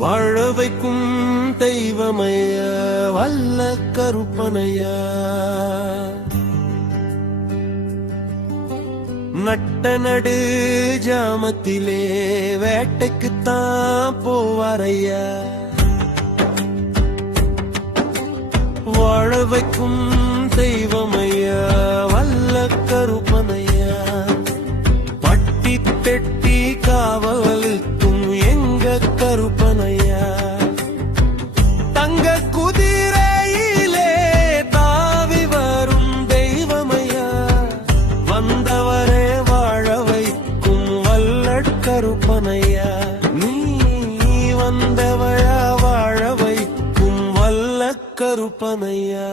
வாழ வைக்கும் தெய்வமையா வல்ல கருப்பனையா நட்ட நடு ஜாமத்திலே வேட்டைக்குத்தான் போவாரையா வாழ வைக்கும் தெய்வமையா வல்ல கருப்பனையா பட்டி பெட்டி காவலுக்கும் எங்க கருப்பனையா தங்க குதிரையிலே தாவி வரும் தெய்வமையா வந்தவரே வாழ வைக்கும் வல்ல கருப்பனையா நீ வந்தவயா வாழ வைக்கும் வல்ல கருப்பனையா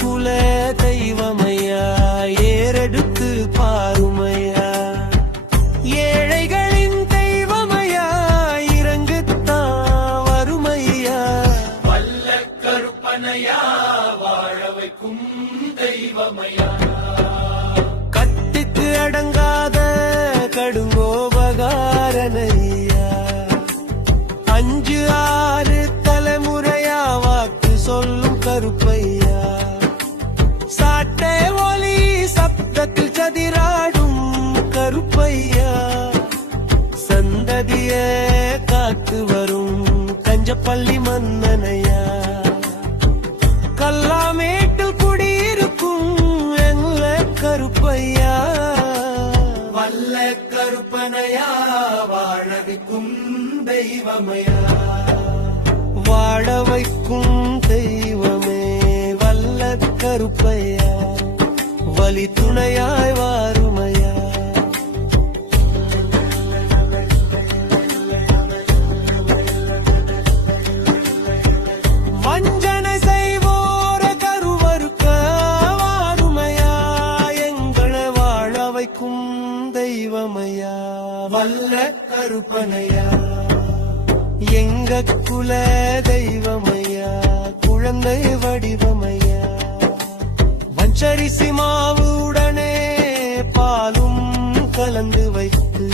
குல தெய்வமையா ஏறெடுத்து பாருமையா ஏழைகளின் தெய்வமையா இறங்குத்தான் வருமையா வல்ல கருப்பனையா வாழ வைக்கும் தெய்வமையா கட்டுக்கு அடங்காத கடுங்கோபகாரனையா 5-6 தலைமுறையா வாக்கு சொல்லும் கருப்பையா சாட்டை ஒலி சப்தத்தில் சதிராடும் கருப்பையா சந்ததிய காத்து வரும் கஞ்சப்பள்ளி மன்னனையா கல்லாமேட்டில் குடியிருக்கும் எல்ல கருப்பையா வல்ல கருப்பனையா வாழ வைக்கும் தெய்வமையா வாழ வைக்கும் தெய்வமே வல்ல கருப்பையா வலி துணையாய் வாருமையா வஞ்சனை செய்வோர கருவறுக்க வாருமையா எங்களை வாழ வைக்கும் தெய்வமையா வல்ல கருப்பனையா எங்க குல தெய்வமையா குழந்தை வடிவமையா வஞ்சரிசி மாவுடனே பாலும் கலந்து வைத்து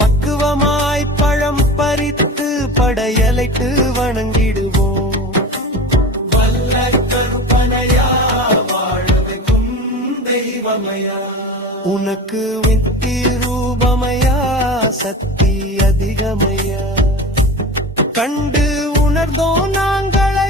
பக்குவமாய் பழம் பறித்து படையலைட்டு வணங்கிடுவோம் வல்ல கருப்பனையா வாழ வைக்கும் தெய்வமையா உனக்கு வித்தி ரூபமையா சக்தி அதிகமையா கண்டு உணர்ந்தோம் நாங்களை